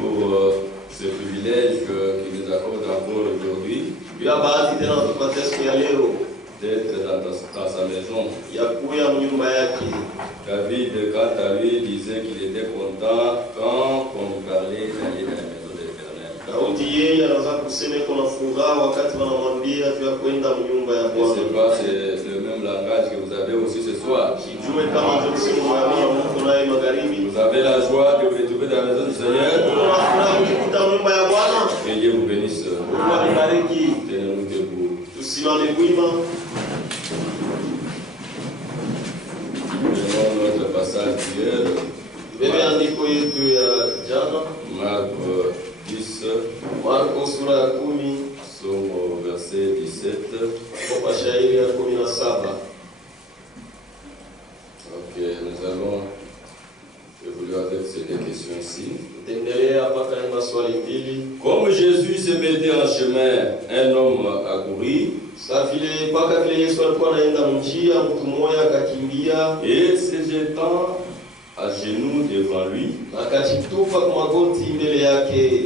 pour ce privilège qu'il nous accorde encore aujourd'hui d'être dans sa maison. David, quant à lui, disait qu'il était content quand on lui parlait d'aller dans la maison de l'Éternel. C'est le même langage que vous avez aussi ce soir. Vous avez la joie de vous retrouver dans la maison du Seigneur. Que Dieu vous bénisse. Tenez-nous debout. Prenons notre passage d'hier. Marc 10. Sommes au verset 17. Ok, nous allons évoluer avec ces deux questions ici. Comme Jésus se mettait en chemin, un homme accourut et se jetant à genoux devant lui.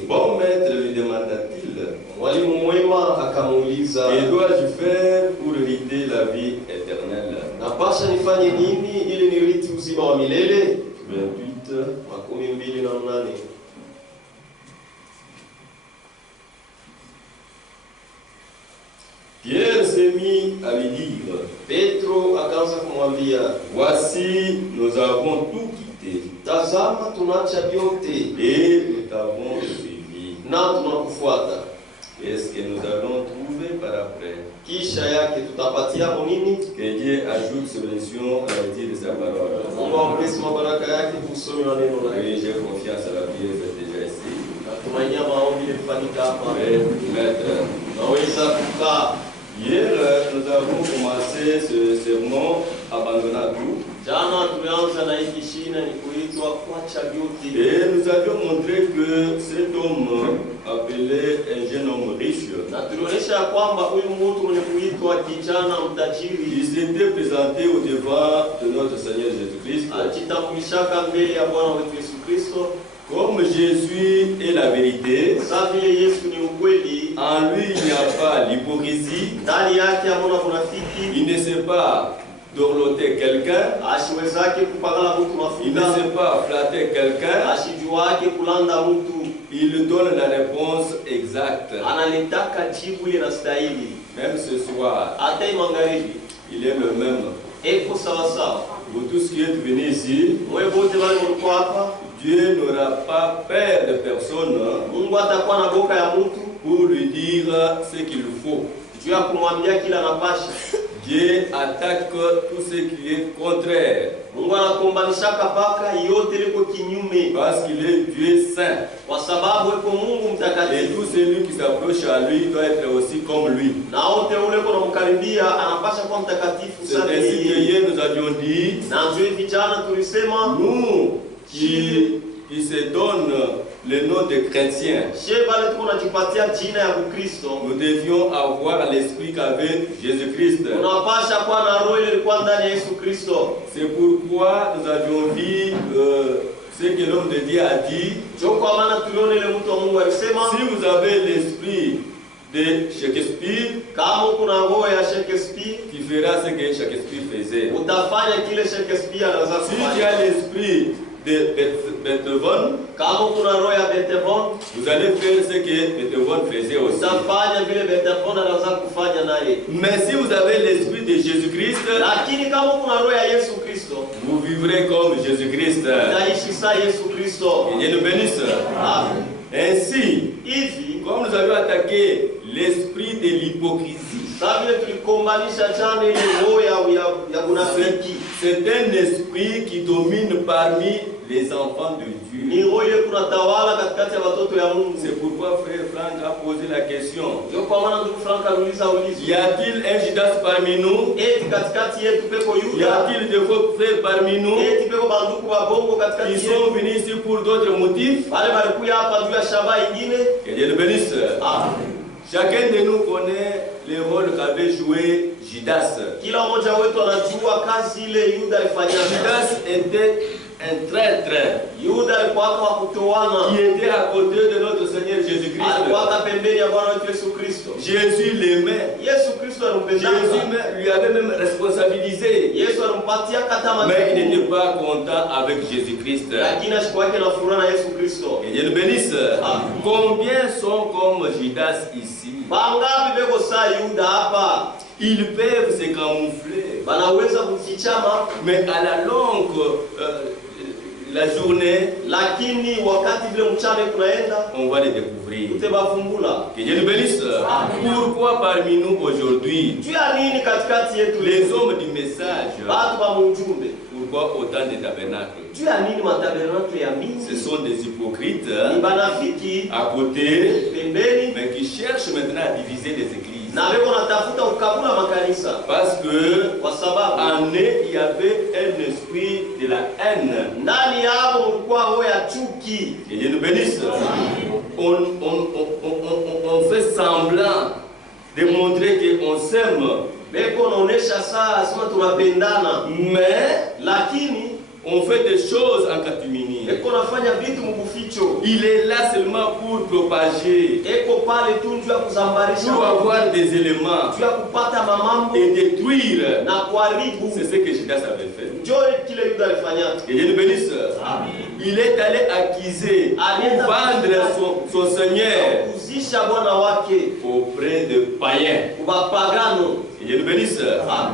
Bon maître, lui demanda-t-il, que dois-je faire pour hériter la vie éternelle? 28. Pierre s'est mis à lui dire, voici, nous avons tout quitté et nous t'avons suivi. Est-ce que nous allons trouver par après? Que Dieu ajoute ce bénédiction à la lecture de sa parole. Oui, j'ai confiance à la prière faite déjà ici. Hier, nous avons commencé ce sermon abandonnant tout. Et nous avions montré que cet homme appelé un jeune homme riche, il s'était présenté au devant de notre Seigneur Jésus-Christ. Comme Jésus est la vérité, en lui il n'y a pas l'hypocrisie, il ne sait pas dorloter quelqu'un, il ne sait pas flatter quelqu'un, il donne la réponse exacte. Même ce soir, il est le même. Vous tous qui êtes venus ici, Dieu n'aura pas peur de personne pour lui dire ce qu'il faut. Dieu attaque tout ce qui est contraire. Parce qu'il est Dieu saint. Et tout celui qui s'approche à lui doit être aussi comme lui. C'est ainsi que hier nous avions dit, nous qui se donnent le nom de chrétien, nous devions avoir l'esprit qu'avait Jésus-Christ. C'est pourquoi nous avions dit ce que l'homme de Dieu a dit. Si vous avez l'esprit de Shakespeare, tu feras ce que Shakespeare faisait. Si tu as l'esprit de Beethoven, vous allez faire ce que Beethoven faisait aussi. Mais si vous avez l'esprit de Jésus-Christ, vous vivrez comme Jésus-Christ. Que Dieu nous bénisse. Ainsi, comme nous avons attaqué l'esprit de l'hypocrisie, c'est un esprit qui domine parmi les enfants de Dieu. C'est pourquoi frère Franck a posé la question. Y a-t-il un Judas parmi nous? Y a-t-il de vos frères parmi nous qui sont venus ici pour d'autres motifs? Que Dieu le bénisse. Chacun de nous connaît le rôle qu'avait joué Judas. Judas était un traître Yuda alikuwa wa kutoana, qui était à côté de notre Seigneur Jésus-Christ. alikuwa pembeni ya Bwana wetu Yesu Kristo. Jésus l'aimait. Yesu Kristo alimpenda. Jésus lui avait même responsabilisé. Yesu alimpatia kata Mais il majukumu. n'était pas content avec Jésus-Christ. Lakini ashikuwa yake na furaha na Yesu Kristo. Et Dieu le bénisse. Combien sont comme Judas ici? Bangapi beko saa Yuda hapa? Ils peuvent se camoufler. Banaweza kufichama, Mais à la longue, la journée, lakini wakati vile mchana kunaenda on va les découvrir. utabafumbula. Que Dieu le bénisse. Pourquoi parmi nous aujourd'hui, Juu ya nini katikati yetu les hommes du message, watu wa mujumbe? pourquoi autant de tabernacles? Juu ya nini matabernakulo ya mingi? Ce sont des hypocrites Ni banafiki à côté, pembeni mais qui cherchent maintenant à diviser les églises. na beko natafuta ukabula makanisa, Parce que kwa sababu en eux, il y avait un esprit de la haine. ndani yao mlikuwa roho ya chuki. Que Dieu nous bénisse. On fait semblant de montrer qu'on s'aime, Beko naonesha saa sema tunapendana, mais lakini on fait des choses en catimini. beko nafanya vitu mkuficho. Il est là seulement pour propager, Eko pale tu juu ya kuzambarisha, pour avoir des éléments juu ya kupata mamambo et détruire. na kuharibu. C'est ce que Judas avait fait. Ndio kile Yuda alifanya. Que Dieu nous bénisse. Il est allé accuser, pour vendre son Seigneur Kuzisha bwana wake auprès de païens. kubapagano. Que Dieu nous bénisse.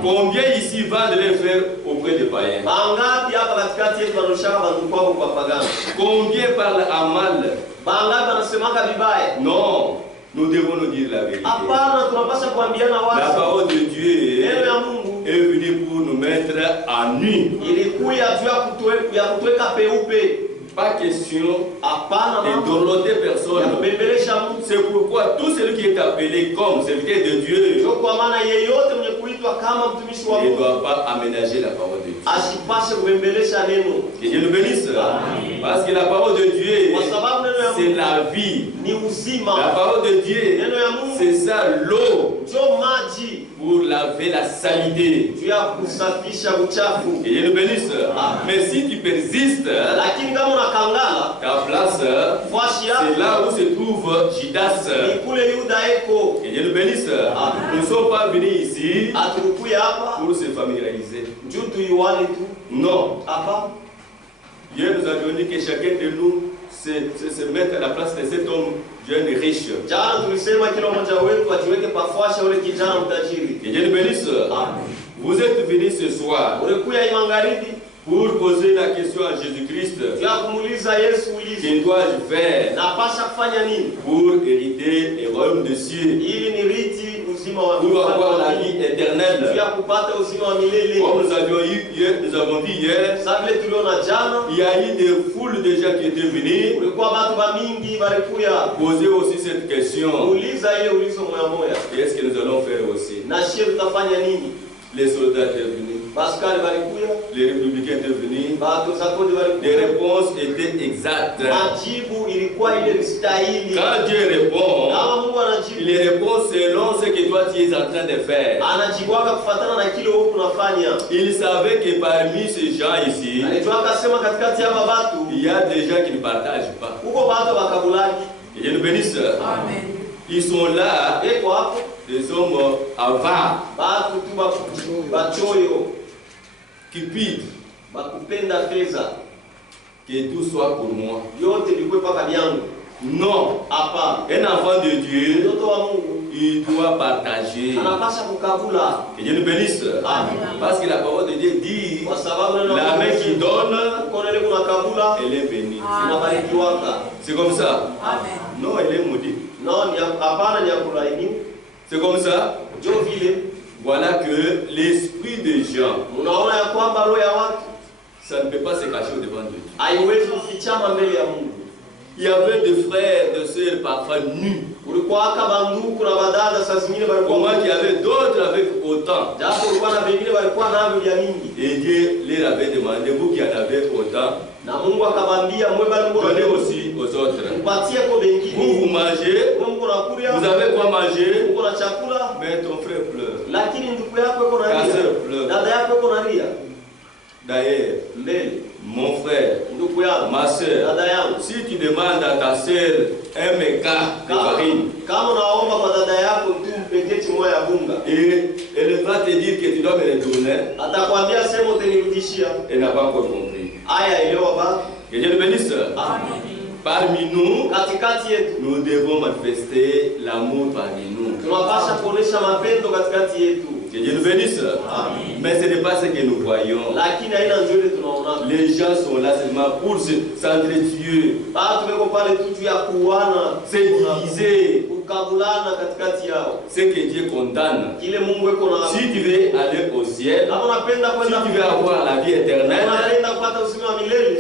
Combien ici vendent les frères auprès de païens? Bangapi hapa katikati yetu wanaoshaka bantu kwao kubapagano? Combien parlent à mal? Bangapi wanasemaka vibaya? Non, nous devons nous dire la vérité. Hapana, tunapaswa kuambiana La wazi. parole de Dieu Neno ya Mungu est venue pour nous mettre à nu. ilikuya juu ya kutuweka peupe. Pas question Hapana de mambo dorloter ya personne. kubembelesha mtu. C'est pourquoi tout celui qui est appelé comme serviteur de Dieu Ndio kwa maana yeyote mwenye kuitwa kama mtumishi wa ne Mungu doit pas aménager la parole de Dieu. asipashe kubembelesha neno. Que Dieu nous bénisse. Parce que la parole de Dieu, Kwa sababu neno ya c'est Mungu la vie. ni La uzima. parole de Dieu, Neno ya Mungu c'est ça l'eau ndio maji pour laver la saleté. juu ya kusafisha uchafu. Que Dieu nous bénisse. Mais si tu persistes, Lakini kama unakangala ta place, fashi c'est yako là où se trouve Judas. ni kule Yuda eko. Que Dieu nous bénisse. Nous ne sommes pas venus ici Atukuye hapa pour se familiariser. juu tuiwane tu Non. hapa. Hier, nous avions dit que chacun de nous se mette à la place de cet homme jeune et riche. Jana tulisema kila mmoja wetu ajiweke pafasha ule kijana mtajiri. Que Dieu nous bénisse. Vous êtes venus ce soir Ulikuya hii magharibi pour poser la question à Jésus-Christ. juu ya kumuuliza Yesu ulizo Que dois-je faire napasha kufanya nini pour hériter les royaumes des cieux, ili niriti uzima wa pour avoir la vie juu éternelle? ya kupata uzima wa milele. Comme nous avons dit hier, Sasa vile tuliona jana, il y a eu des foules de gens qui étaient venus kulikuwa watu bamingi balikuya poser aussi cette question. uliza ile ulizo moya moya, Et est-ce que nous allons faire aussi? na shie tutafanya nini? Les soldats étaient venus, Baskari balikuya, les républicains étaient venus. batu zakondi Les balikuya, réponses étaient exactes. majibu ilikuwa ile stahili. Quand Dieu répond, Kama Mungu anajibu, il répond selon ce que toi tu es en train de faire. anajibuaka kufatana na kile wewe unafanya. Il savait que parmi ces gens ici, Alijua akasema katikati ya batu il y a des gens qui ne partagent pas. huko batu bakabulaki Que Dieu nous bénisse. Amen. Ils sont là, eko hapo des hommes avares, batu tu bachoyo cupides, bakupenda fedha, que tout soit pour moi. yote ilikuwa paka vyangu. Non, Hapa un enfant de Dieu, mtoto wa Mungu il doit partager. anapasha kukabula. Que Dieu nous bénisse. Amen. Parce que la parole de Dieu dit, Kwa sababu neno la main qui donne, ukonele kuna kabula elle est bénie. inabarikiwaka. C'est comme ça. Amen. Non, elle est maudite. No, hapana, ni ya kulainiwa. C'est comme ça. Jo vile Voilà que l'esprit des gens, unaona ya kwamba roho ya watu ça ne peut pas se cacher au devant de Dieu. haiwezi kufichama mbele ya Mungu. Il y avait des frères, des sœurs parfois nus. Kulikuwa haka banduku na badada saa zingine walikuwa Comment qu'il y avait d'autres avec autant. japo kulikuwa na vingine walikuwa navyo vya mingi, Et Dieu leur avait demandé, vous qui en avez autant, na Mungu akamwambia mwe bali mko donnez na aussi aux autres. mpatie kwa Vous, bengine, vous mangez, mwe mko na kulia, vous avez quoi manger, mko na chakula, mais ton frère pleure. lakini ndugu yako yuko na Ta ria, sœur pleure. dada yako yuko na ria D'ailleurs, mbele. Mon frère, ma soeur, si tu demandes à ta soeur un méga de farine, et elle va te dire que tu dois me retourner, elle n'a pas encore compris. Que Dieu le bénisse. Parmi nous, nous devons manifester l'amour parmi nous. Que Dieu nous bénisse. Mais ce n'est pas ce que nous voyons. Les gens sont là seulement pour s'entretuer, se diviser. Ce que Dieu condamne. Si tu veux aller au ciel, si tu veux avoir la vie éternelle,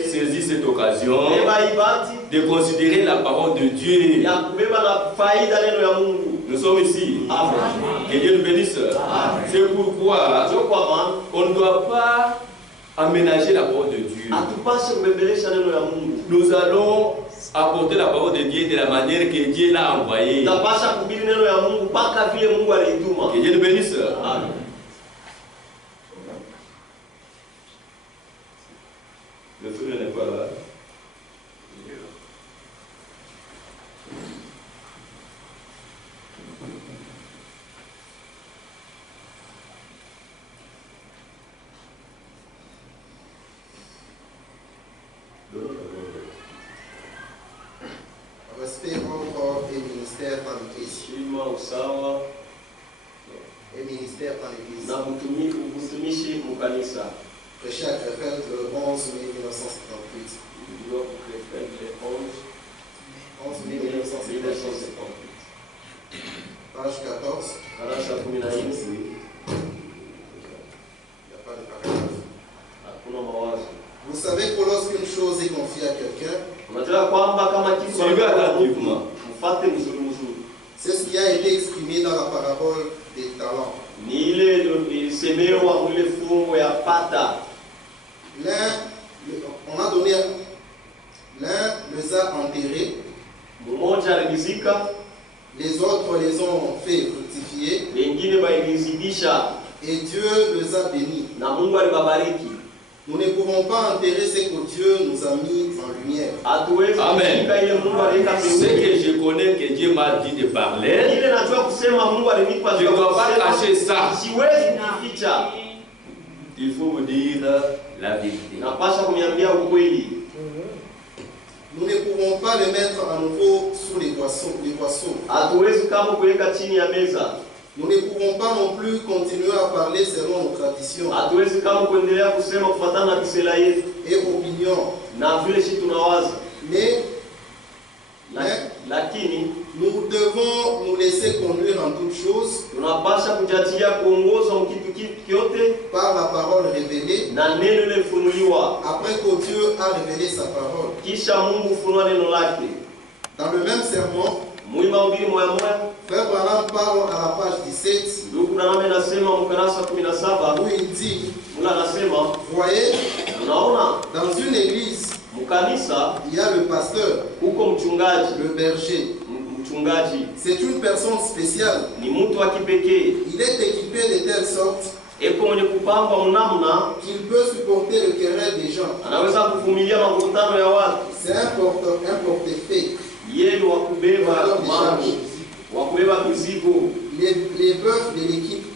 saisis cette occasion de considérer la parole de Dieu. Nous sommes ici. Que Dieu nous bénisse. C'est pourquoi on ne doit pas aménager la parole de Dieu. Nous allons apporter la parole de Dieu de la manière que Dieu l'a envoyée. Que Dieu nous bénisse. Le frère n'est pas là. Respect, ordre et ministère dans l'Église. Et ministère dans l'Église. Prêché à Krefeld le 11 mai 1978. 11 mai 1978. Page 14. Il n'y a pas de paragraphe. Vous savez que lorsqu'une chose est confiée à quelqu'un, c'est ce qui a été exprimé dans la parabole des talents. L'un les a enterrés, les autres les ont fait fructifier, et Dieu les a bénis. Nous ne pouvons pas enterrer ce que Dieu nous a mis en lumière. Amen. Ce que je connais que Dieu m'a dit de parler, je ne dois pas cacher ça. Il faut vous dire la vérité. Nous ne pouvons pas le mettre à nouveau sous les poissons. Nous ne pouvons pas non plus continuer à parler selon nos traditions et opinions. Mais nous devons nous laisser conduire en toutes choses par la parole révélée, après que Dieu a révélé sa parole. Dans le même sermon, Frère Branham parle à la page 17 où il dit, voyez, dans une église, il y a le pasteur, le berger. C'est une personne spéciale. Il est équipé de telle sorte qu'il peut supporter le querelle des gens. C'est un portefeuille. Les bœufs de l'équipe.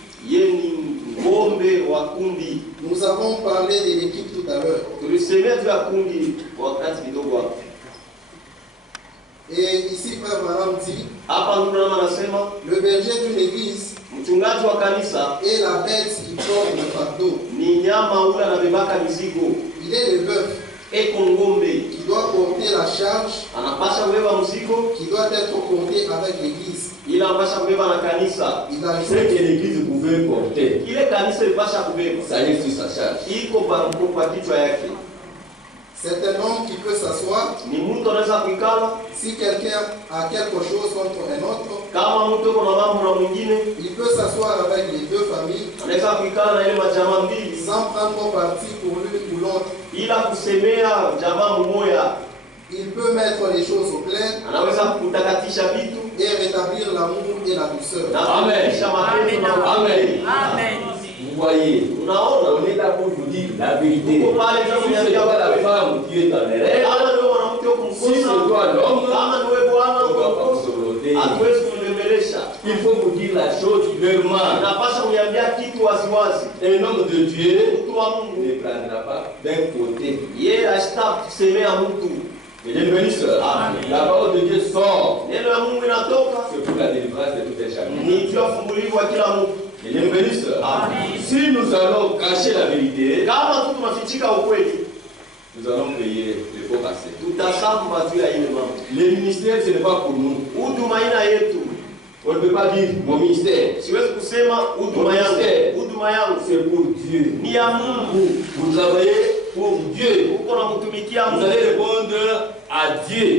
Nous avons parlé de l'équipe tout à l'heure. Et ici, Frère Branham dit, le berger d'une église est la bête qui porte le fardeau. Il est le bœuf qui doit porter la charge, qui doit être porté avec l'église. Il a Ce que l'église pouvait porter, ça y est sur sa charge. C'est un homme qui peut s'asseoir. Si quelqu'un a quelque chose contre un autre, il peut s'asseoir avec les deux familles sans prendre parti pour l'une ou l'autre. Il peut mettre les choses au clair et rétablir l'amour et la douceur. Amen. Amen. Amen. voyez, on est là pour vous dire la vérité. Si ce n'est pas la femme qui est en erreur, si c'est toi l'homme, on ne doit pas vous sauver. Il faut vous dire la chose clairement. Un homme de Dieu ne prendra pas d'un côté. Et bien, bénisse, la parole de Dieu sort. C'est pour la délivrance de tout un chacun. Et bien, bénisse, si nous allons cacher la vérité, nous allons payer les faux passés. Le ministère, ce n'est pas pour nous. On ne peut pas dire mon ministère. Mon ministère, c'est pour Dieu. Vous travaillez pour Dieu. Vous allez répondre à Dieu.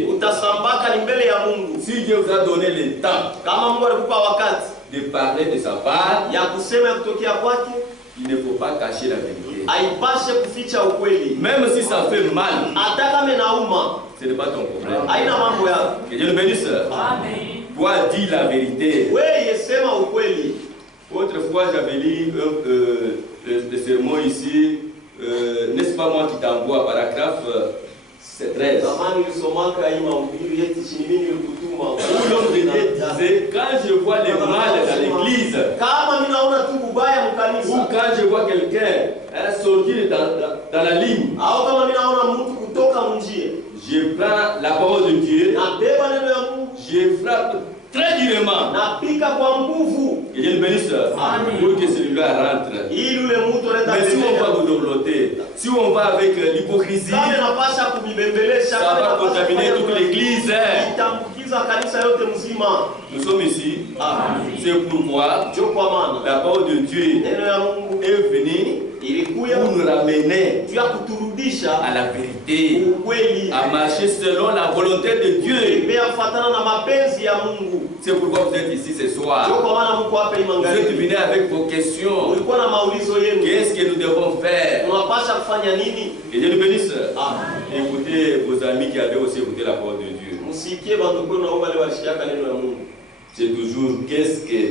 Si Dieu vous a donné le temps de parler de sa part, il ne faut pas cacher la vérité. Même si ça fait mal, ce n'est pas ton problème. Que Dieu le bénisse. Toi, dis la vérité. Autrefois, j'avais lu le sermon ici. N'est-ce pas moi qui t'envoie paragraphe 13. Où l'homme de Dieu disait, quand je vois le mal dans l'église, ou quand je vois quelqu'un sortir dans la ligne, je prends la parole de Dieu, je frappe très durement. Et je le bénisse pour que celui-là rentre. Mais si on va vous dorloter, si on va avec l'hypocrisie, ça va contaminer toute l'église. Nous sommes ici. C'est pourquoi la parole de Dieu est venue pour nous ramener à la vérité, à marcher selon la volonté de Dieu. C'est pourquoi vous êtes ici ce soir. Vous êtes venus avec vos questions. Qu'est-ce que nous devons faire? Et Dieu nous bénisse. Écoutez vos amis qui avaient aussi écouté la parole de Dieu. C'est toujours qu'est-ce que.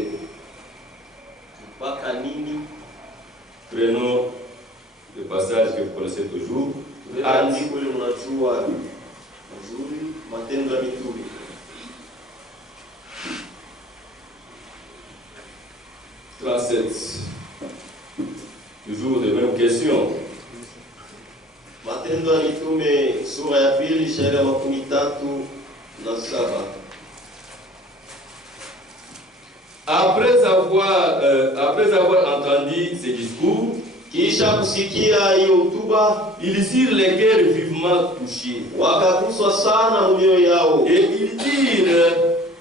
Prenons le passage que vous connaissez toujours. Acte 37. Toujours les mêmes questions. Matendo ya Mitume sura ya pili shairi ya 37. Après avoir entendu ces discours, kisha kusikia hiyo hotuba, ils eurent les cœurs vivement touchés. Wakaguswa sana mioyo yao. Et ils dirent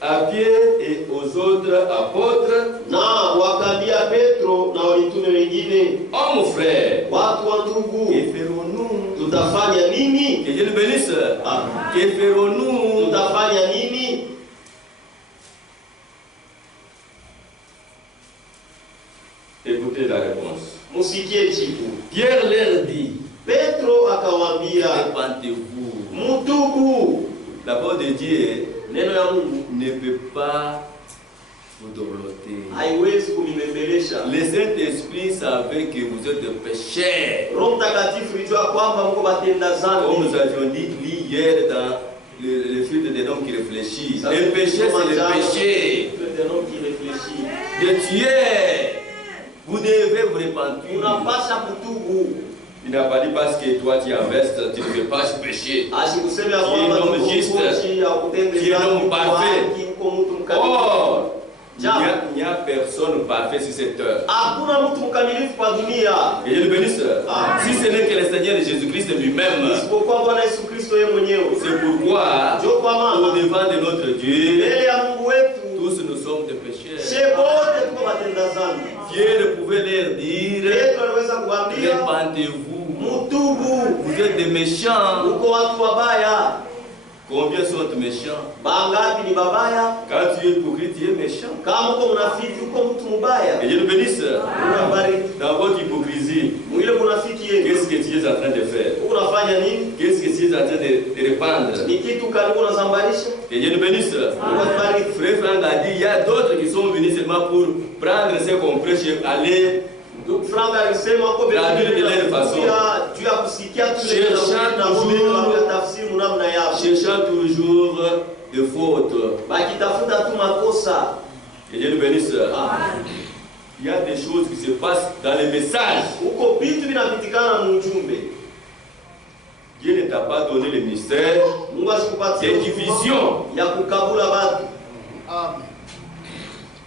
à Pierre et aux autres apôtres, na wakaambia Petro na walitume wengine, oh mon frère, watu wa ndugu, que ferons-nous? Tutafanya nini? Que Dieu le bénisse. Que ferons-nous? Tutafanya nini? Écoutez la réponse. Musikie jibu. Pierre leur dit, Petro akawaambia, répentez-vous. Mutubu. La parole de Dieu neno ya Mungu ne peut pas vous dorloter. Haiwezi kunibembelesha. Le Saint-Esprit savait que vous êtes des pécheurs. Roho Mtakatifu alijua kwamba mko batenda dhambi. Comme nous avions dit hier dans le film de l'homme qui réfléchit. Le péché, c'est le péché. De l'homme qui réfléchit. De tuer. Vous devez vous repentir. Unapasha kutubu. Il n'a pas dit parce que toi tu investes, tu ne fais pas ce péché. Tu es un homme juste, tu es un homme parfait. Or, il n'y a personne parfait sur cette terre. Et Dieu le bénisse. Si ce n'est que le Seigneur Jésus-Christ lui-même. C'est pourquoi, au devant de notre Dieu, tous nous sommes des pécheurs. Pierre pouvait leur dire, répentez-vous. Vous êtes des méchants. Combien sont méchants? Quand tu es hypocrite, tu es méchant. Et Dieu le bénisse. Dans votre hypocrisie, qu'est-ce que tu es en train de faire? Qu'est-ce que tu es en train de répandre? Et Dieu le bénisse. Frère Franck a dit, il y a d'autres qui sont venus seulement pour prendre ce qu'on prêche et aller Donc Franck alisema huko cherchant toujours des fautes. Et Dieu nous bénisse. Il y a des choses qui se passent dans les messages. Dieu ne t'a pas donné le ministère des divisions.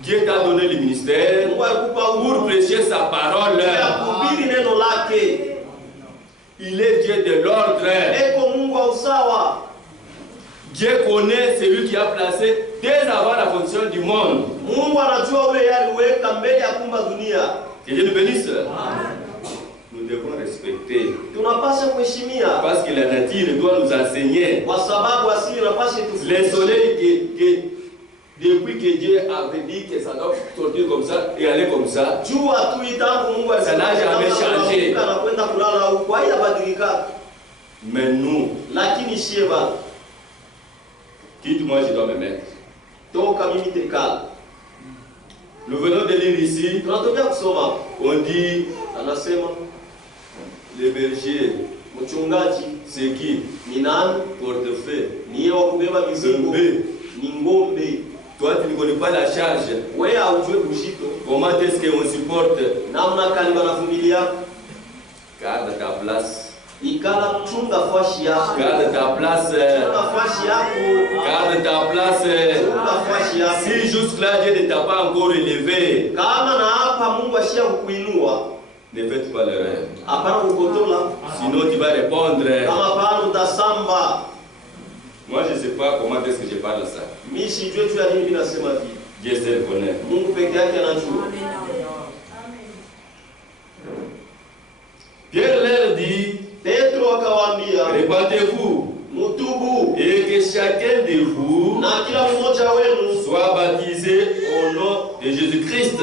Dieu t'a donné le ministère pour prêcher sa parole. Il est Dieu de l'ordre. Dieu connaît celui qui a placé dès avant la fonction du monde. Que Dieu nous bénisse. Nous devons respecter. Parce que la nature doit nous enseigner. Le soleil depuis que Dieu avait dit que ça doit sortir comme ça et aller comme ça, ça n'a jamais changé. Mais nous, quitte moi je dois me mettre. Nous venons de lire ici, on dit, les bergers, c'est qui? Portefeuille, toi, tu ne connais pas la charge. Comment est-ce qu'on supporte? Garde ta place. Garde ta place. Garde ta place. Si jusque-là Dieu ne t'a pas encore élevé, ne faites pas l'erreur. Sinon tu vas répondre. Moi je ne sais pas comment est-ce que je parle ça. Dieu seul connaît. Pierre leur dit, répandez-vous et que chacun de vous soit baptisé au nom de Jésus-Christ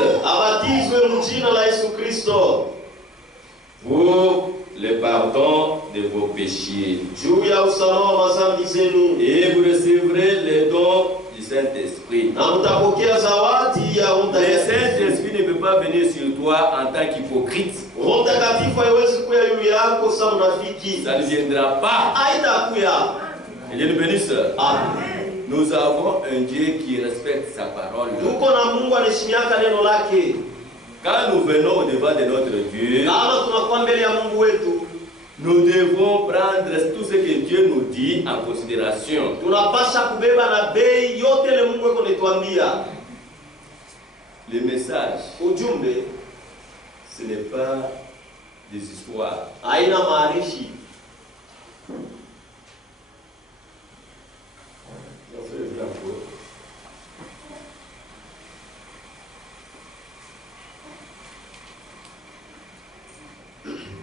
pour le pardon de vos péchés. Et vous recevrez les dons du Saint-Esprit. Le Saint-Esprit ne peut pas venir sur toi en tant qu'hypocrite. Ça ne viendra pas. Et Dieu nous bénisse. Nous avons un Dieu qui respecte sa parole. Quand nous venons au devant de notre Dieu, nous devons prendre tout ce que Dieu nous dit en considération. Le message, ce n'est pas des histoires.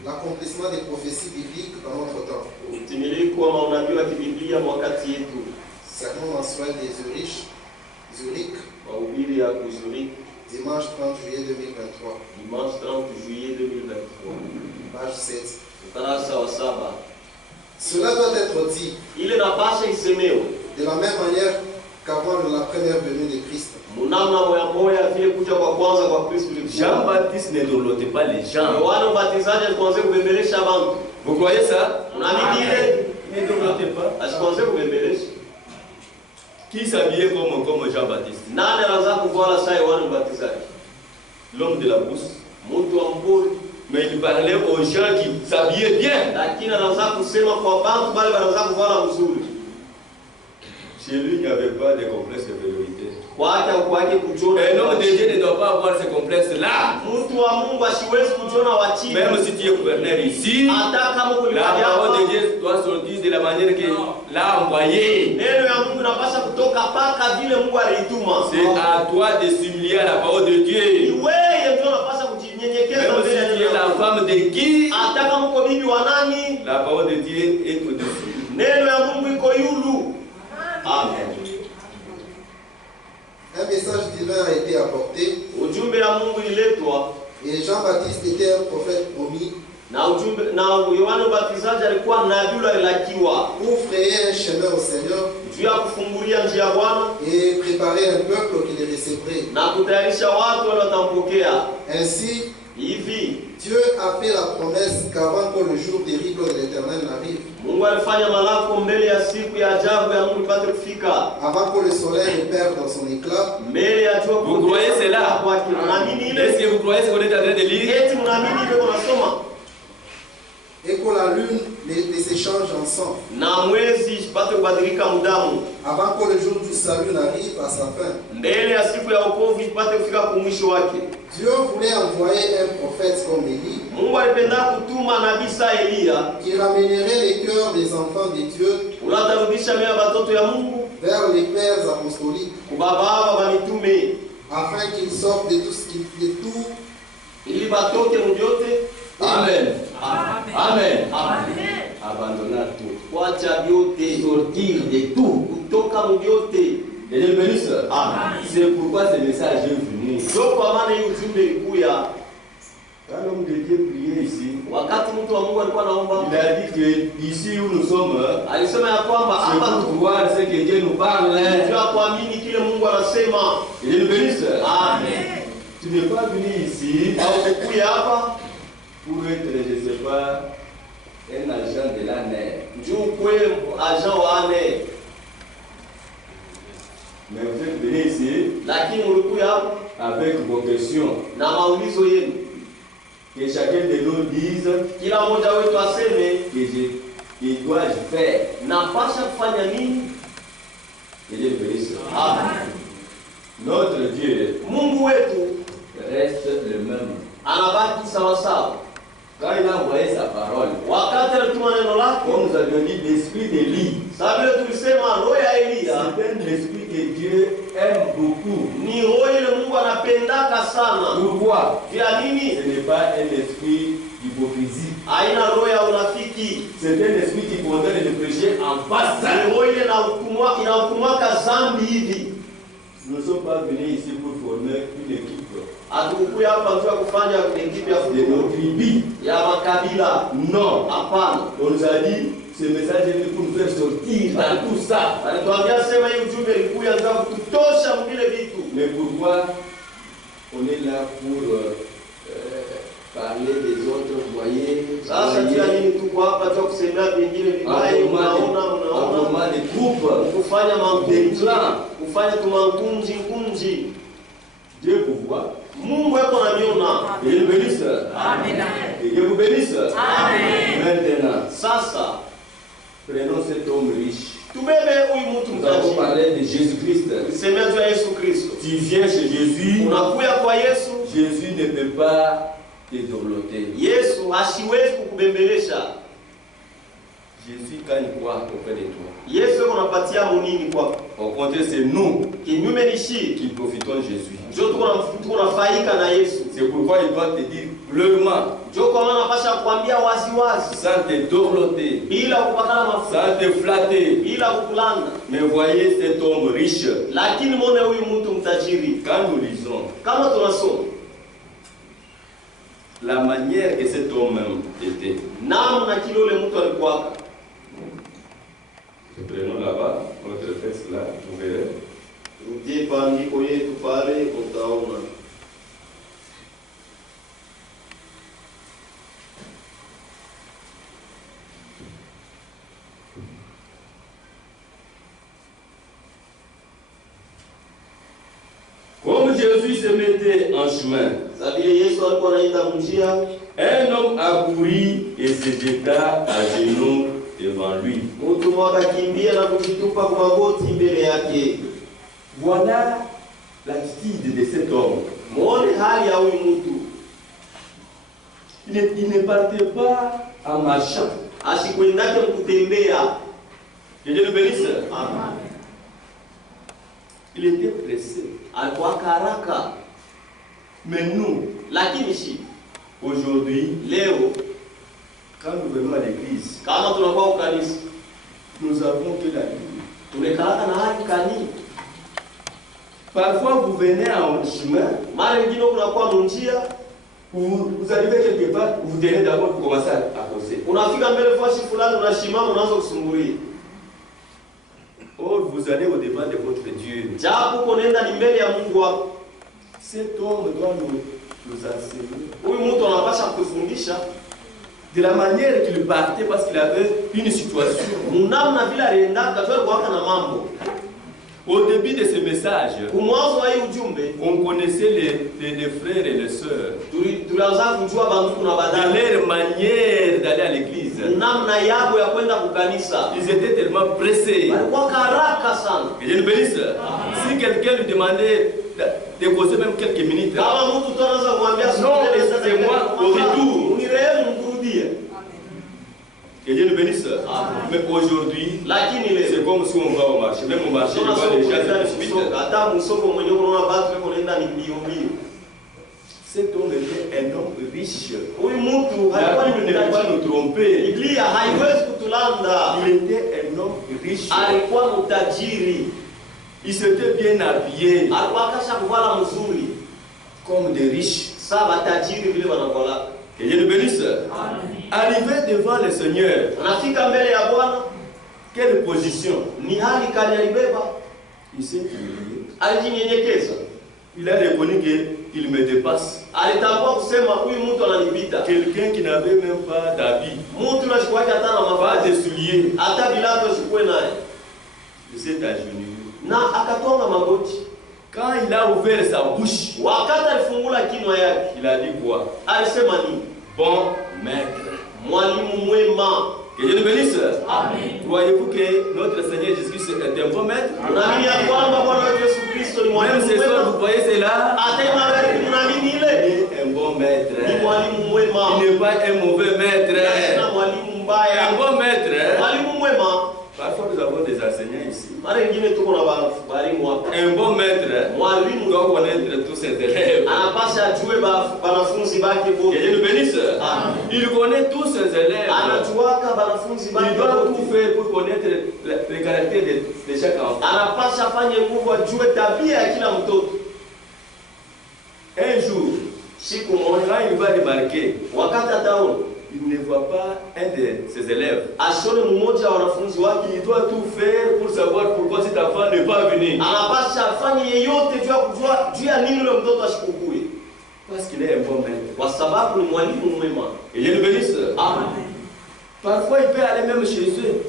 L'accomplissement des prophéties bibliques dans notre temps. Sermon mensuel des Zurich. Dimanche 30 juillet 2023. Page 7. Cela doit être dit de la même manière qu'avant la première venue de Christ. Jean-Baptiste ne dorlotait pas les gens. Vous croyez ça? Il ne dorlotait pas. Qui s'habillait comme Jean-Baptiste? L'homme de la brousse. Mais il parlait aux gens qui s'habillaient bien. Chez lui, il n'y avait pas de complexe de vérité. Un homme de Dieu ne doit pas avoir ce complexe-là. Même si tu es gouverneur ici, la parole de Dieu doit sortir de la manière qu'il l'a envoyé. C'est à toi de s'humilier à la parole de Dieu. Même si tu es la femme de qui, la parole de Dieu est au-dessus. Amen. Un message divin a été apporté. Et Jean-Baptiste était un prophète promis pour frayer un chemin au Seigneur et préparer un peuple qui les recevrait. Ainsi, Dieu a fait la promesse qu'avant que le jour terrible de l'Éternel n'arrive, avant que le soleil ne perde son éclat, vous croyez cela? Est-ce que vous croyez ce qu'on est en train de lire? et que la lune ne s'échange en sang, avant que le jour du salut n'arrive à sa fin, Dieu voulait envoyer un prophète comme Élie, qui ramènerait les cœurs des enfants de Dieu vers les pères apostoliques, afin qu'ils sortent de tout ce qui de tout. Amen. Amen. Abandonner tout. Sortir de tout. Et le bénisse. C'est pourquoi ce message est venu. Quand l'homme de Dieu priait ici, il a dit que ici où nous sommes, c'est pour voir ce que Dieu nous parle. Et le bénisse. Tu n'es pas venu ici pour être, je ne sais pas, un agent de la mer. Mais vous êtes venu ici avec vos questions. Que chacun de nous dise que dois-je faire. Et Dieu bénisse. Notre Dieu reste le même. Quand il a envoyé sa parole, comme nous avions dit, l'esprit d'Élie, c'est un esprit que Dieu aime beaucoup. Pourquoi? Ce n'est pas un esprit d'hypocrisie. C'est un esprit qui condamne le péché en face. Nous ne sommes pas venus ici pour former une équipe. De nos tribus. Non. On nous a dit, ce message est venu pour nous faire sortir dans tout ça. Mais pourquoi on est là pour parler des autres foyers, en format de groupes, des clans? Dieu vous voit. Et il bénisse. Et Dieu vous bénisse. Maintenant, prenons cet homme riche. Nous avons parlé de Jésus-Christ. Tu viens chez Jésus. Jésus ne peut pas te dorloter. Jésus, quand il croit auprès de toi, au contraire, c'est nous qui profitons de Jésus. C'est pourquoi il doit te dire clairement, sans te dorloter, sans te flatter. Mais voyez cet homme riche. Quand nous lisons la manière que cet homme même était, prenons là-bas, notre texte là, vous verrez. Comme Jésus se mettait en chemin, un homme accourut et se jeta à genoux devant lui. Voilà l'attitude de cet homme. Il ne partait pas en marchant. Que Dieu le bénisse. Il était pressé. Mais nous, aujourd'hui, quand nous venons à l'église, nous avons que la Bible. Parfois, vous venez en chemin, vous arrivez quelque part, vous venez d'abord pour commencer à causer. Or, vous allez au devant de votre Dieu. Cet homme doit nous nous enseigner. Huyu mtu anapasha kutufundisha de la manière qu'il partait parce qu'il avait une situation. Namna vile aliendaka tu alikuwa na mambo. Au début de ce message, Kumwanzo wa hii ujumbe, on connaissait les frères et les sœurs. Tulianza kujua bandugu na badala. Leur manière d'aller à l'église. Namna yao ya kwenda kukanisa. Ils étaient tellement pressés. Walikuwa haraka sana. Que Dieu nous bénisse. Si quelqu'un lui demandait de causer même quelques minutes. Kama mtu tu anaanza kumwambia non, excusez-moi, au retour. Unirehemu mkurudie. Que Dieu nous bénisse. Mais aujourd'hui, c'est comme si on va au marché. Même au marché, on voit les gens se vite. Cet homme était un homme riche. La Bible ne peut pas nous tromper. Il était un homme riche. Il s'était bien habillé. Comme des riches. Que Dieu nous bénisse. Arrivé devant le Seigneur. Quelle position? Il s'est humilié. Il a reconnu qu'il me dépasse. Quelqu'un qui n'avait même pas d'habit, pas de souliers. Il s'est agenouillé. Quand il a ouvert sa bouche, il a dit quoi? Bon maître. Que Dieu nous bénisse. Croyez-vous que notre Seigneur Jésus-Christ est un bon maître? Même ce soir, vous voyez cela? Il est un bon maître. Il n'est pas un mauvais maître. Un bon maître. Parfois, nous avons des enseignants ici. Un bon maître doit connaître tous ses élèves. Que Dieu nous bénisse. Il connaît tous ses élèves. Il doit tout faire pour connaître les caractères de chaque enfant. Un jour, quand il va débarquer, il ne voit pas un de ses élèves. Il doit tout faire pour savoir pourquoi cet enfant n'est pas venu. Parce qu'il est un bon maître. Et Dieu nous bénisse. Parfois il peut aller même chez eux.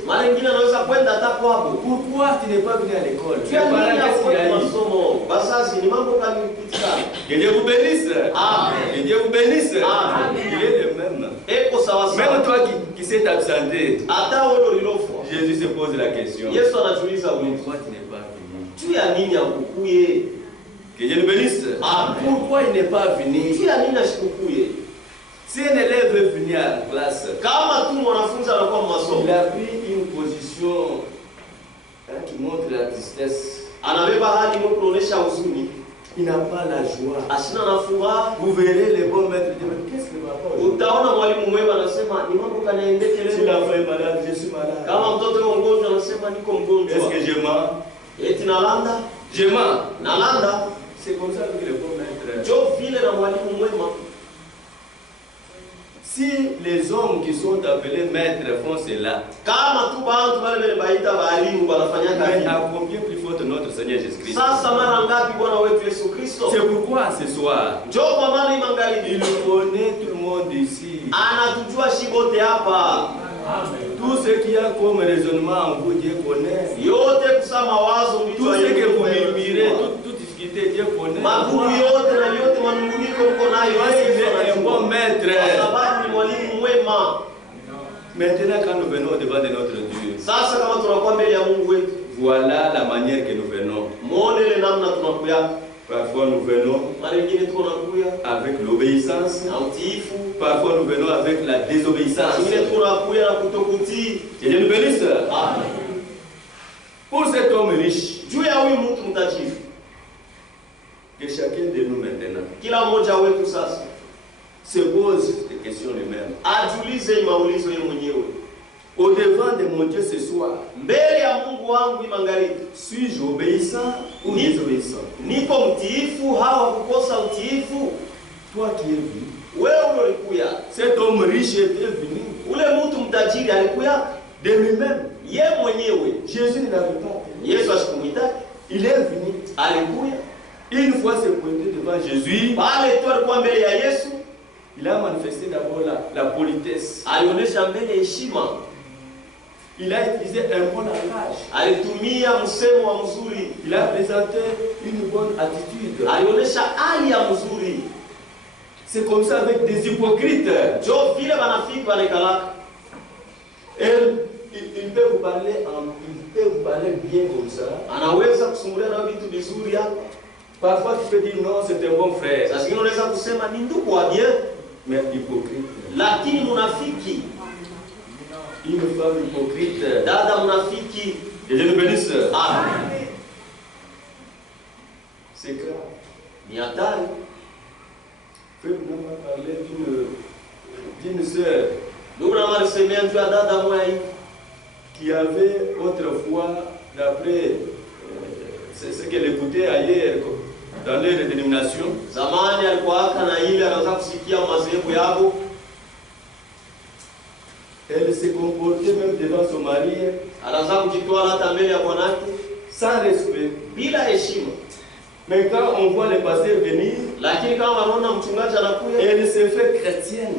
Pourquoi tu n'es pas venu à l'école? Tu es qu'est-ce qu'il a eu? Que Dieu vous bénisse. Que Dieu vous bénisse. Il est le même. Même toi qui s'est absenté, Jésus se pose la question. Pourquoi tu n'es pas venu? Que Dieu nous bénisse. Pourquoi il n'est pas venu? Si un élève est venu à la classe, il a pris une position qui montre la tristesse. Il n'a pas la joie. Vous verrez les bons maîtres dire, qu'est-ce que va pas? Si l'enfant est malade, je suis malade. Est-ce que je mens? Je mens. C'est comme ça que les bons maîtres. Si les hommes qui sont appelés maîtres font cela, mais à combien plus forte notre Seigneur Jésus-Christ? C'est pourquoi ce soir, il connaît tout le monde ici. Tout ce qu'il y a comme raisonnement en vous, Dieu connaît. Tout ce que vous murmurez, toute difficulté, Dieu connaît. Il est un bon maître. Maintenant, quand nous venons devant de notre Dieu, voilà la manière que nous venons. Parfois nous venons avec l'obéissance. Parfois nous venons avec la désobéissance. Que Dieu nous bénisse. Pour cet homme riche, que chacun de nous maintenant se pose des questions lui-même. Au devant de mon Dieu ce soir, suis-je obéissant ou désobéissant? Toi qui es venu, cet homme riche était venu de lui-même. Jésus ne l'avait pas appelé. Il est venu. Une fois se pointé devant Jésus, il a manifesté d'abord la politesse. Il a utilisé un bon langage. Il a présenté une bonne attitude. C'est comme ça avec des hypocrites. Il peut vous parler bien comme ça. Parfois tu peux dire non, c'est un bon frère. Mais hypocrite. Une femme hypocrite. Et Dieu nous bénisse. C'est grave. Frère, nous allons parler d'une sœur qui avait autrefois, d'après ce qu'elle écoutait ailleurs, dans leur dénomination, elle se comportait même devant son mari sans respect. Mais quand on voit les pasteurs venir, elle se fait chrétienne.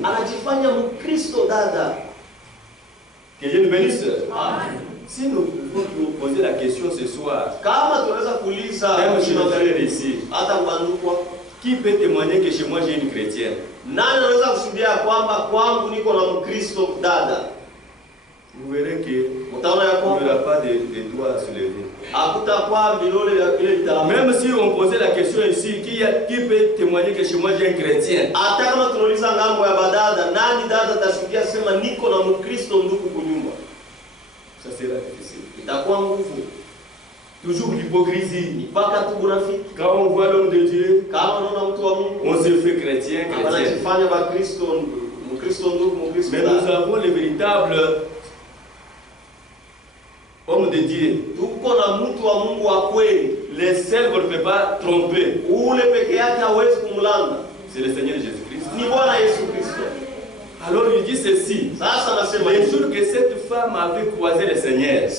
Que Dieu nous bénisse. Si nous pouvons nous poser la question ce soir, même chez nos frères ici, qui peut témoigner que chez moi j'ai une chrétienne? Vous verrez qu'il n'y aura pas de doigts à se lever. Même si on posait la question ici, qui peut témoigner que chez moi j'ai un chrétien? Ça sera difficile. Toujours l'hypocrisie. Quand on voit l'homme de Dieu, on se fait chrétien. Mais nous avons le véritable homme de Dieu. Les seuls qu'on ne peut pas tromper, c'est le Seigneur Jésus-Christ. Alors il dit ceci: le jour que cette femme avait croisé le Seigneur,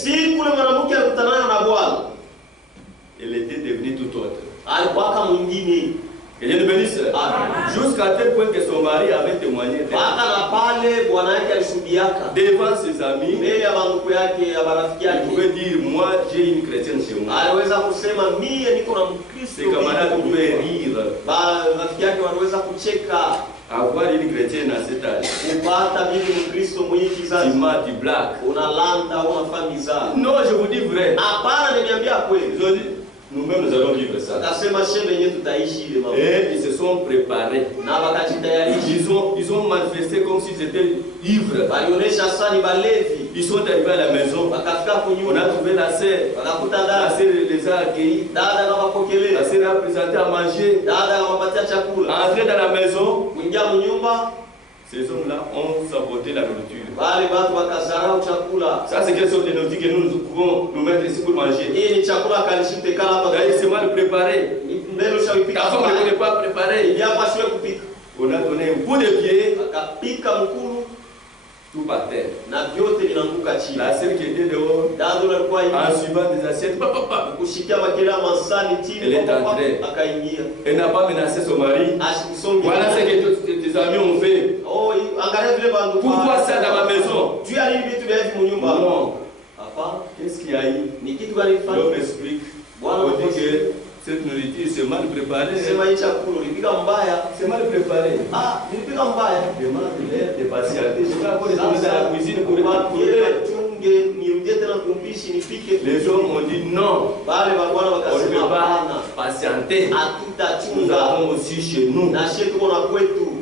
elle était devenue tout autre. Que Dieu nous bénisse. Jusqu'à tel point que son mari avait témoigné devant ses amis. Il pouvait dire: moi j'ai une chrétienne chez moi. Ses camarades pouvaient rire. Avoir une chrétienne à cet âge, tu blagues. Non, je vous dis vrai. Nous-mêmes nous allons vivre ça. Et ils se sont préparés. Ils ont manifesté comme s'ils étaient ivres. Ils sont arrivés à la maison. On a trouvé la sœur. La sœur les a accueillis. La sœur a présenté à manger. Entré dans la maison, ces hommes-là ont saboté la nourriture. Ça, c'est quelque chose de nourriture que nous pouvons nous mettre ici pour manger. D'ailleurs, c'est mal préparé. La femme ne connaît pas préparé. On a donné un coup de pied, tout par terre. La sœur qui était dehors, en suivant des assiettes, elle est entrée. Elle n'a pas menacé son mari. Voilà ce que tes amis ont fait. Pourquoi ça dans ma maison? Non. Qu'est-ce qu'il y a eu? L'homme explique. On dit que cette nourriture c'est mal préparée. C'est mal préparé. Demande-leur de patienter. Je vais encore les emmener dans la cuisine pour les hommes ont dit non. On ne peut pas patienter. Nous avons aussi chez nous.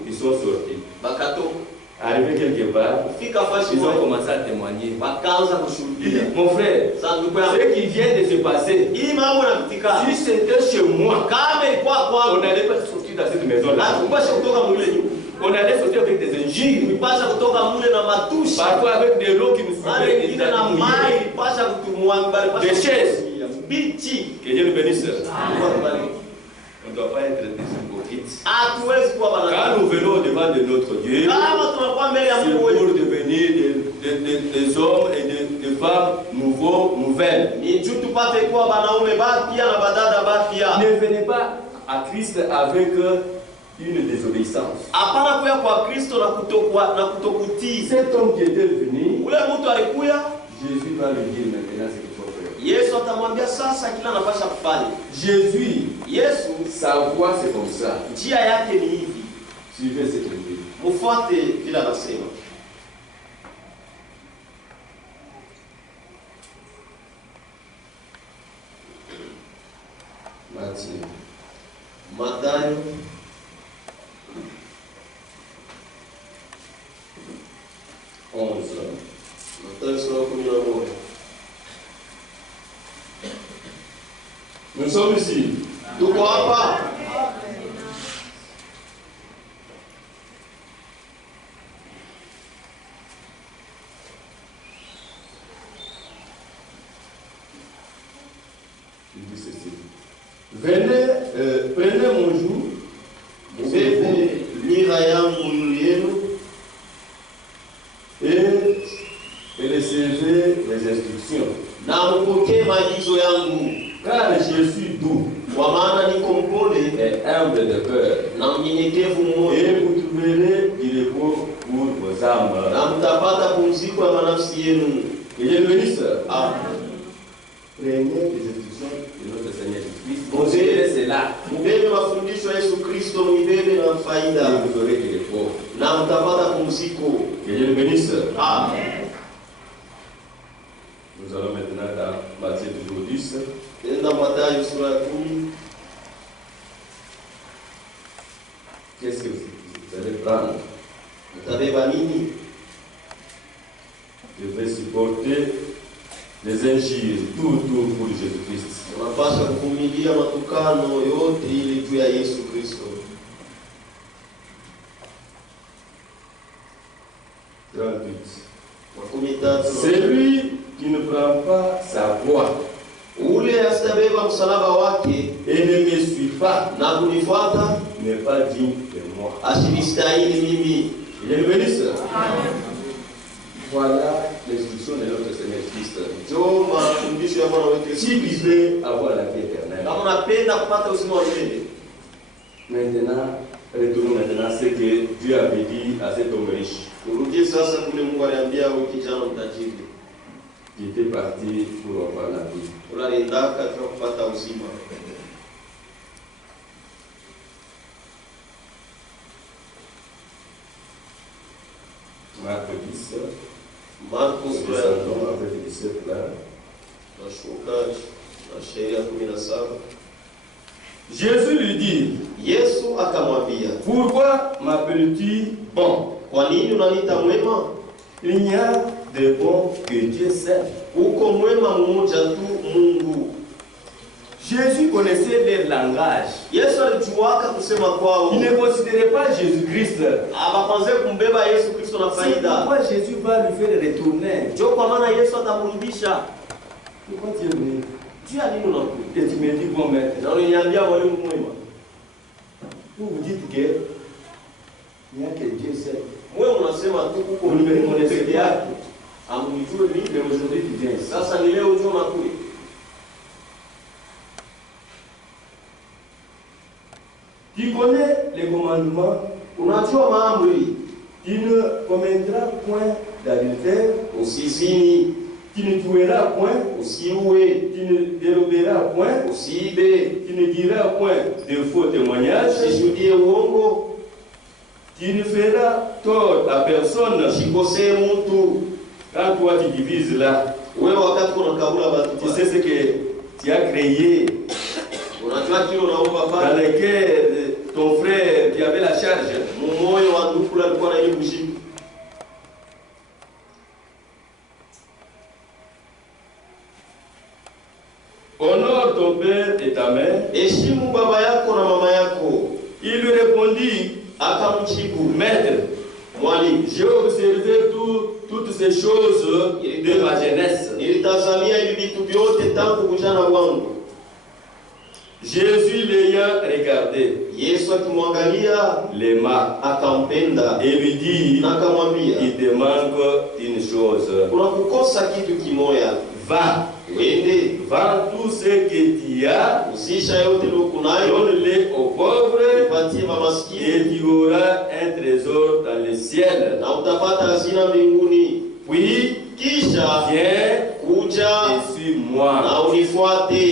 Ils sont sortis. Arrivé quelque part, ils ont commencé à témoigner. Mon frère, ce qui vient de se passer, si c'était chez moi, on n'allait pas sortir dans cette maison-là. On allait sortir avec des injures, parfois avec des lots qui nous suivaient, des chaises. Que Dieu nous bénisse. On ne doit pas être des hypocrites. Quand nous venons devant de notre Dieu, c'est pour devenir des hommes et des femmes nouvelles. Ni juu tupate kuwa banaume bapya na badada bapya. Ne venez pas à Christ avec une désobéissance. Hapana kuya kwa Kristo na kutokutii. Cet homme qui était venu, ule mtu alikuya, Jésus va lui dire maintenant ce qu'il faut faire. Yesu atamwambia sasa kila anapasha kufanya. Jésus, Yesu, sa voix c'est comme ça. Njia yake ni hivi. Suivez ce qu'il dit. Mufuate vile anasema. Mathayo Mathayo sura 11. Nous sommes ici. Tuko hapa. Venez, prenez mon joug, Mubebe nira yangu yenu, et recevez les instructions. na mpokee maagizo yangu, Car je suis doux kwa maana niko mpole et humble de cœur, na mnyenyekevu et moyo, vous trouverez du repos pour vos âmes. na mtapata pumziko ya manafsi yenu. Que Dieu bénisse. Amen. Prenez les instructions de notre Seigneur Jésus-Christ. Posez cela. Mubebe mafundisho ya Yesu Kristo, muibebe na Et faida, vous aurez du repos. na mtapata pumziko. Que Dieu bénisse. Amen. Nous allons maintenant dans Matthieu toujours 10. Tenda Mathayo sura ya 10. Qu'est-ce que vous allez prendre? Mtabeba nini? Je vais supporter les injures, tout pour Jésus-Christ. Unapaswa kuvumilia matukano yote ili juu ya Yesu Kristo. 38. Celui qui ne prend pas sa voix ule asitabeba msalaba wake et ne me suit pas na kunifuata n'est pas digne de moi. asinistahili mimi. Il est bénisse. Voilà l'instruction de notre Seigneur Christ. Ndio mafundisho ya Bwana wetu Si Yesu vous Kristo. voulez avoir la vie éternelle. Kama unapenda kupata uzima wa milele, Maintenant, retournons maintenant à ce que Dieu avait dit à cet homme riche urudie sasa kule Mungu aliambia huyu kijana mtajiri. qui était parti pour avoir la vie. Unaendaka kwa kupata uzima. Marc 10. Marko sura ya 10. Avec 17 là. Nashuka na sheria 17. Jésus lui dit, Yesu akamwambia, pourquoi m'appelles-tu bon? kwa nini unaniita mwema? Il n'y a de bon que Dieu seul. Uko mwema mmoja tu, Mungu. Jésus connaissait leur langage. Yesu alijuaka kusema kwao. Il ne considérait pas Jésus-Christ. Abapanze kumbeba Yesu Kristo na C'est faida. pourquoi Jésus va lui faire retourner. Ndio kwa maana Yesu atamrudisha. Pourquoi tu es venu? Juu ya nini unakuja? Et tu me dis, bon maître, Na uliniambia mwalimu mwema. vous vous dites que il n'y a que Dieu seul. Mwewe unasema tu kuko Ulimwengu peke yake. Amjue Mais mimi. aujourd'hui tu viens ici. Sasa ni leo ndio unakuja. Tu connais les commandements. Unajua maamri. Tu ne commettras point d'adultère. Usizini, Tu ne tueras point. usiue, Tu ne déroberas point. usiibe, Tu ne diras point de faux témoignages. usishuhudie uongo, Tu ne feras tort à personne. usikosee mtu. Quand toi tu divises là, Wewe wakati unakabula watu, tu sais ce que tu as créé unajua kile unaomba dans pale. lequel ton frère qui avait la charge. Moyo wa ndugu alikuwa na ile kushika. Honore ton père et ta mère. Heshimu baba yako na mama yako. Il lui répondit, Akamjibu, Maître, mwalimu, j'ai observé toutes ces choses de ma jeunesse. nilitazamia hivi vitu vyote tangu kujana wangu. Jésus l'ayant regardé, Yesu akimwangalia l'aima akampenda et lui dit, na akamwambia, il te manque une chose. Kuna kukosa kitu kimoya. Va. Wende. Vends tout ce que tu as. Usisha yote lokunayo. Donne-les aux pauvres. Ipatie mamaskini. Et tu auras un trésor dans le ciel. Na utapata hazina mbinguni. Puis, kisha viens, kuja et suis-moi. Na unifuate.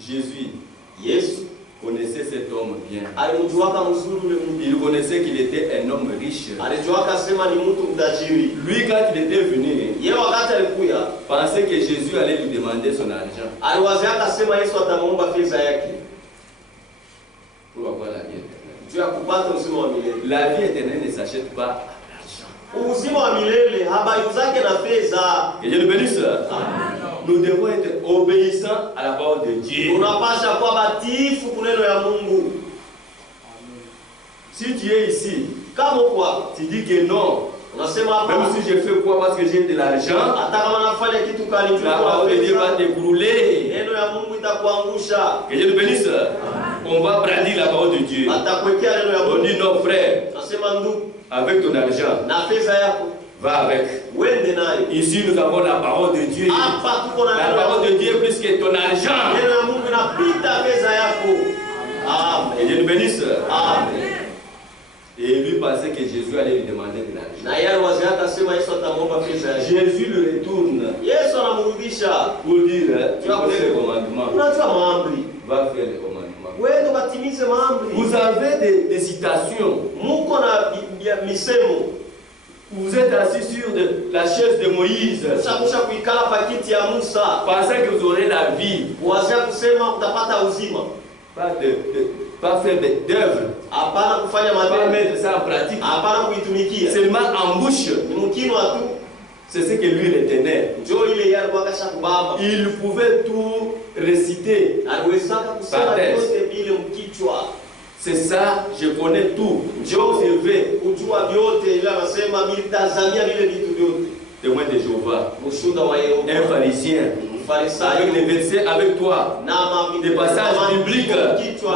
Jésus, Yesu connaissait cet homme bien. Alimjuaka mzuri ule mtu. Il connaissait qu'il était un homme riche. Alijuaka sema ni mtu mtajiri. Lui, quand il était venu, yeye wakati alikuya, pensait que Jésus allait lui demander son argent. Aliwaziaka sema Yesu atamuomba fedha yake. Pour avoir la vie éternelle. Juu ya kupata uzima wa milele. La vie éternelle ne s'achète pas à l'argent. Uzima wa milele habayuzake na fedha. Que Dieu nous bénisse. Nous devons être obéissants à la parole de Dieu. Tunapasha kuwa batifu kuneno ya Mungu. Si tu es ici, kama kwa tu dis que non, unasema hapa, même si je fais quoi parce que j'ai de l'argent, hata kama nafanya kitu kali, la parole de Dieu va t'écrouler. Neno ya Mungu itakuangusha. Que Dieu nous bénisse. On va brandir la parole de Dieu. Atakuwekea neno ya Mungu. On dit non frère, nasema ndugu, avec ton argent, na fedha yako, va avec. Wende nayo. Ici nous avons la parole de Dieu. Hapa tuko na la parole de Dieu plus que ton argent. Neno ya Mungu inapita fedha yako. Amen. Que Dieu nous bénisse. Amen. Et lui pensait que Jésus allait lui demander de l'argent. Na yeye waziaka sema Yesu atamwomba fedha yake. Jésus le retourne. Yesu anamrudisha Pour dire, tu vas faire les commandements. Unajua maamri. Va faire les commandements. Wewe ukatimize maamri. Vous avez des citations. Muko na misemo. Vous êtes assis sur la chaise de Moïse. Ushakusha kuikala pakiti ya Musa. Pensez que vous aurez la vie. Wazia kusema utapata uzima. Pas faire d'œuvres. Hapana kufanya Pas matendo. mettre ça en pratique. Hapana kuitumikia. Seulement en bouche. Ni mkinwa tu. C'est ce que lui retenait. Njoo ile yale kwa kasha kubamba. Il pouvait tout réciter. Aliwezaka kusema yote bila mkichwa. C'est ça, je connais tout. J'observe. Kujua vyote ile anasema militazamia vile vitu vyote. Témoin de Jéhovah. Mshuhuda wa Yehova. Un pharisien. Avec les versets avec toi. Des passages bibliques.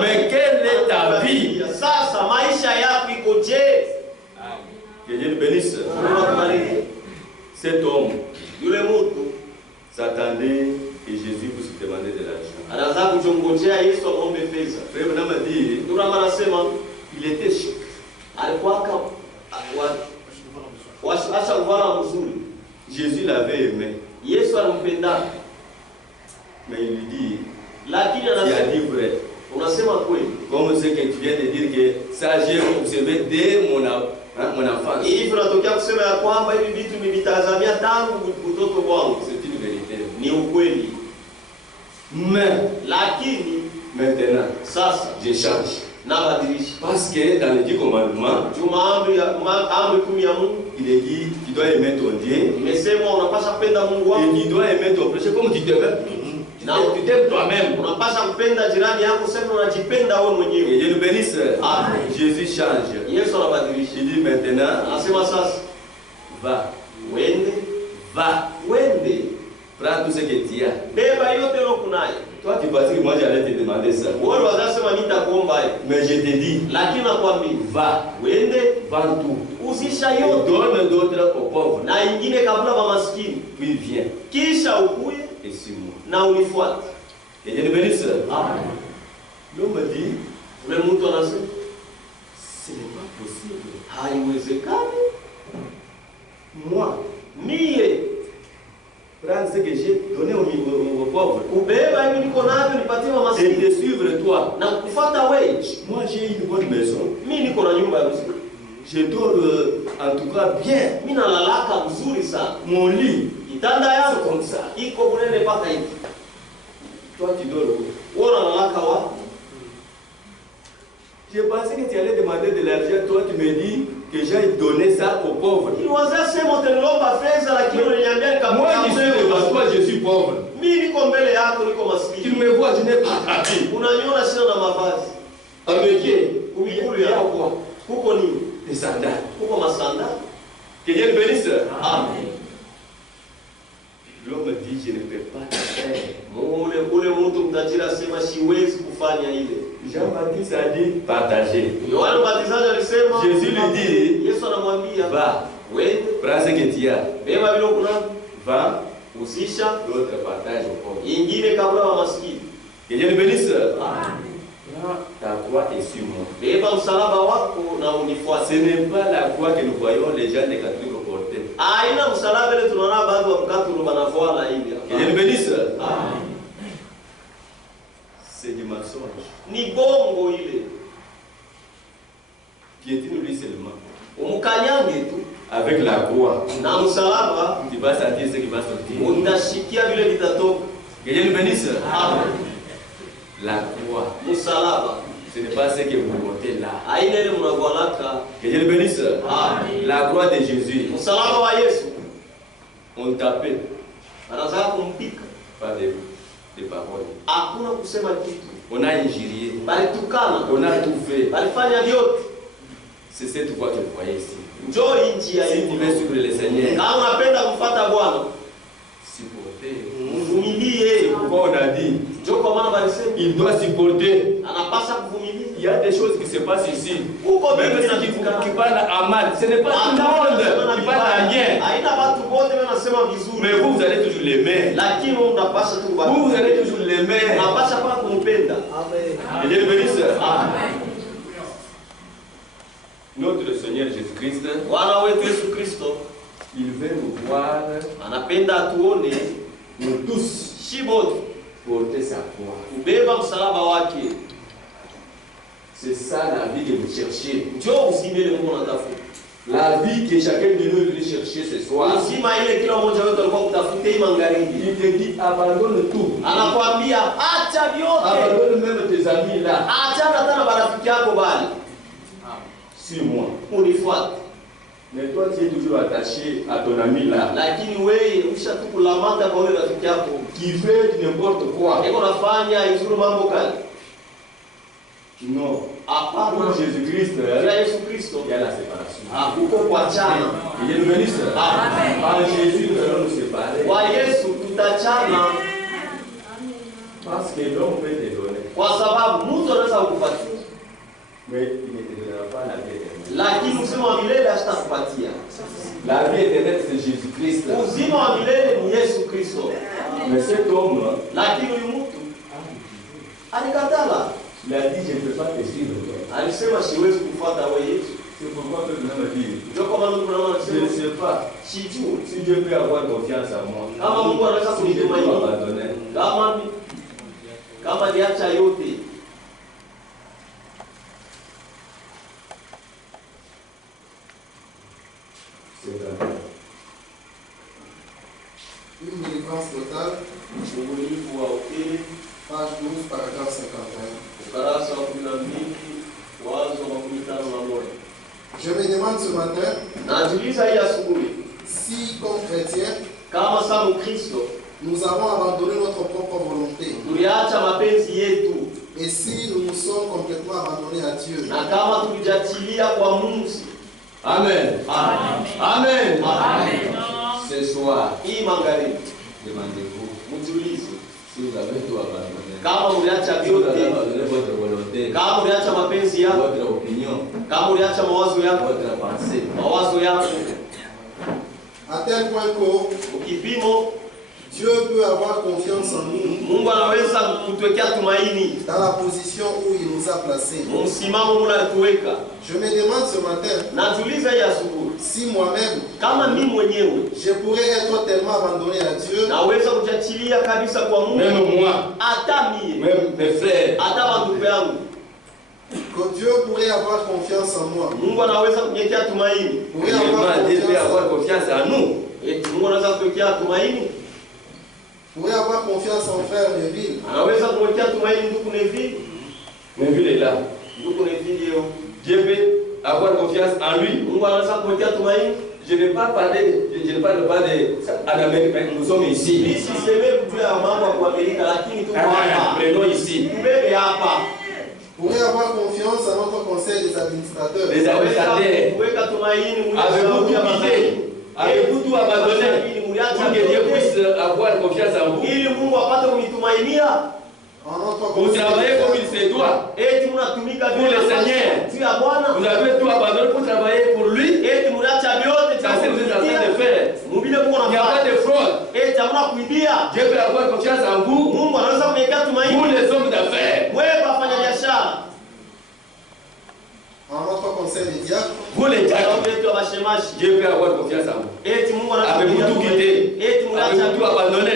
Mais quelle est ta vie? Sasa maisha yako ikoje? Que Dieu le bénisse. Cet homme, yule mtu s'attendait que Jésus puisse demander de l'argent. Anaanza kujongojea Yesu amwombe fedha. Frère Branham a dit, il était chic. Alikuwa acha kuvala mzuri. Jésus l'avait aimé. Yesu alimpenda. Mais il lui dit, lakini tu as dit vrai. Unasema kweli. Comme ce que tu viens de dire que ça j'ai observé dès mon enfance. Hivi tunatokea kusema ya kwamba hivi vitu nimevitazamia tangu utoto wangu. C'est une vérité. Ni ukweli. Mais lakini maintenant, sasa je change. Nabadilisha. Parce que dans les 10 commandements, amri 10 ya Mungu, il est dit tu dois aimer ton Dieu. Imesema unapaswa kupenda Mungu wako. Et tu dois aimer ton prochain comme tu t'aimes. Tu t'aimes toi-même. Unapaswa kupenda jirani yako sema unajipenda wewe mwenyewe. Et Dieu nous bénisse. Amen. Jésus change. Yesu anabadilisha. Il dit maintenant, anasema sasa, va. Wende. Va. Wende. Prends tout ce que tu as. Beba yote unayo. Toi tu pensais que moi j'allais te demander ça. Wewe unasema nitakuomba hiyo. Mais je te dis, lakini nakwambia, va. Wende, vends tout. Uzisha yote. Donne d'autres aux pauvres. Na ingine kabla wa maskini. Puis viens. Kisha ukuye et suis-moi. Na unifuate. Et Dieu nous bénisse. Amen. L'homme dit, ule mtu anasema, ce n'est pas possible. Haiwezekani. Moi, mie prendre ce que j'ai donné aux pauvres. Ubeba hivi niko navyo nipatie wa maskini. Et de suivre toi. Na kufuata wewe. Moi j'ai une bonne maison. Mimi niko na nyumba nzuri. Je dors en tout cas bien. Mimi nalalaka mzuri sana. Mon lit, kitanda yako comme ça. Iko bunene paka hivi. Toi tu dors où? Wewe unalalaka wapi? J'ai pensé que tu allais demander de l'argent. Toi tu me dis que j'ai donné ça aux pauvres. Moi je sais devant toi, je suis pauvre. Tu me vois, je n'ai pas d'habit. Avec il y a quoi? Des sandales. Que Dieu le bénisse. Amen. L'homme dit, je ne peux pas le faire. Ule mtu mtajiri asema siwezi kufanya ile. Jean-Baptiste a dit partager. Yohana Mbatizaji alisema, Jésus lui dit, Yesu anamwambia, va, wewe prends ce que tu as, beba vile kuna, va, usisha, l'autre partage au pauvre. ingine kabla wa maskini. Que Dieu le bénisse. Ta croix est sur moi. Beba msalaba wako na unifuate. Ce n'est pas la croix que nous voyons les gens des catholiques porter. Aina msalaba ile tunaona baadhi wa Mkatoliki wanavala hivi. Que Dieu le bénisse. C'est du mensonge. Ni bongo ile. Piétine-lui seulement. Umkanyange tu avec la croix. Na msalaba tu vas sentir ce qui va sortir. Utashikia vile vitatoka. Que Dieu le bénisse. Amen. La croix. Msalaba. Ce n'est pas ce que vous portez là. Aina ile mnavalaka. Que Dieu le bénisse. Amen. La croix de Jésus. Msalaba wa Yesu. On t'appelle. Anaanza kumpika. Pas de paroles. Hakuna kusema kitu. On a injurié. Balitukana. On a tout fait. Balifanya vyote. C'est cette voie que vous voyez ici. Njoo nchi ya si tu veux suivre le Seigneur. Kama unapenda kumfuata Bwana, supporter. Mvumilie. C'est pourquoi on a dit. Njoo kwa maana balisema. Il doit supporter. Anapaswa kuvumilia. Il y a des choses qui se passent ici. Même ceux qui parlent à mal, ce n'est pas tout le monde qui parle à bien. Mais vous allez toujours l'aimer. Vous allez toujours l'aimer. Et Dieu le bénisse. Notre Seigneur Jésus-Christ, il veut nous voir, nous tous, porter sa croix. C'est ça la vie que vous cherchez. La vie que chacun de nous veut chercher ce soir. Il te dit abandonne tout. Abandonne même tes amis là. Suis-moi. Mais toi tu es toujours attaché à ton ami là. Qui fait n'importe quoi. Non. Pour Jésus-Christ, il y a la séparation. Il est le ministre. Par Jésus, nous allons nous séparer. Parce que l'homme peut te donner. Mais il ne te donnera pas la vie éternelle. La vie éternelle, c'est Jésus-Christ. Mais cet homme, il a dit, je ne peux pas te suivre. C'est pourquoi que nous avons dit, je ne sais pas si Dieu peut avoir confiance en moi. Si je peux abandonner. Une délivrance totale. Page 12, paragraphe 51. Je me demande ce matin si, comme chrétiens, nous avons abandonné notre propre volonté. Et si nous nous sommes complètement abandonnés à Dieu. Amen. Amen. Ce soir, demandez-vous si vous avez tout abandonné. Si vous avez abandonné votre volonté, votre opinion, votre pensée. À tel point que Dieu peut avoir confiance en nous dans la position où il nous a placés. Je me demande ce matin si moi-même je pourrais être tellement abandonné à Dieu, même moi, même mes frères, que Dieu pourrait avoir confiance en moi. Dieu peut avoir confiance en nous. Pourrait avoir confiance en frère Neville. Neville est là. Dieu peut avoir confiance en lui. Je ne parle pas en Amérique, mais nous sommes ici. Prenons ici. Pourrait avoir confiance à notre conseil des administrateurs. Les administrateurs. Avez-vous tout quitté? Avez-vous tout abandonné pour que Dieu puisse avoir confiance en vous? Vous travaillez comme il se doit. Pour le Seigneur. Vous avez tout abandonné pour travailler pour lui. C'est ce que vous êtes en train de faire. Il n'y a pas de fraude. Dieu peut avoir confiance en vous. Vous les hommes d'affaires. En notre conseil des diacres, vous les diacres, Dieu peut avoir confiance en vous. Avez-vous tout quitté? Avez-vous tout abandonné?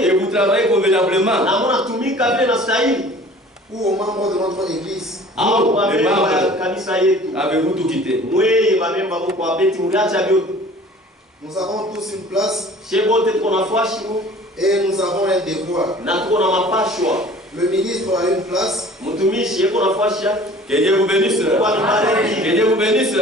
Et vous travaillez convenablement. Ou aux membres de notre église, les membres, avez-vous tout quitté? Nous avons tous une place et nous avons un devoir. Le ministre a une place. Que Dieu vous bénisse. Que Dieu vous bénisse.